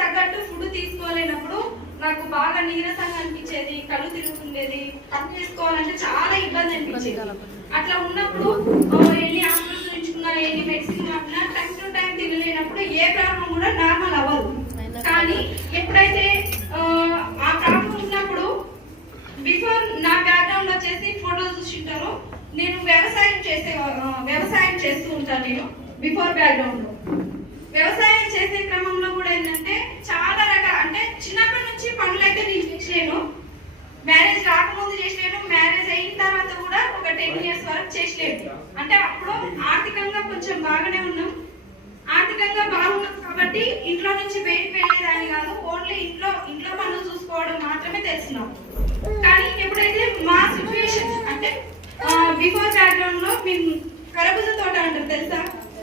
తగ్గట్టు ఫుడ్ తీసుకోలేనప్పుడు నాకు బాగా నీరసంగా అనిపించేది, కళ్ళు తిరుగుతుండేది, పని చేసుకోవాలంటే చాలా ఇబ్బంది అనిపించేది. అట్లా ఉన్నప్పుడు ఎన్ని హాస్పిటల్ చూపించుకున్నా, ఎన్ని మెడిసిన్ వాడినా టైం టు టైం తినలేనప్పుడు ఏ ప్రాబ్లం కూడా నార్మల్ అవ్వదు. కానీ ఎప్పుడైతే ఆ ప్రాబ్లం ఉన్నప్పుడు బిఫోర్ నా బ్యాక్గ్రౌండ్ వచ్చేసి ఫోటోలు చూసింటారు, నేను వ్యవసాయం చేస్తూ ఉంటాను. నేను బిఫోర్ బ్యాక్గ్రౌండ్ లో వ్యవసాయం చేసే క్రమంలో కూడా ఏంటంటే చాలా రకాల, అంటే చిన్నప్పటి నుంచి పనులు అయితే నేను చేసాను. మ్యారేజ్ రాకముందు చేసాను, మ్యారేజ్ అయిన తర్వాత కూడా ఒక 10 years వరకు చేసలేదు. అంటే అప్పుడు ఆర్థికంగా కొంచెం బాగానే ఉన్నాం. ఆర్థికంగా బాగున్నాం కాబట్టి ఇంట్లో నుంచి బయటకు వెళ్ళేదాన్ని కాదు, ఓన్లీ ఇంట్లో పనులు చూసుకోవడం మాత్రమే తెలిసినాం. కానీ ఎప్పుడైతే మా సిచ్యువేషన్ అంటే బిఫోర్ బ్యాక్గ్రౌండ్ లో మేము కరబూజ తోట అంటారు తెలుసా,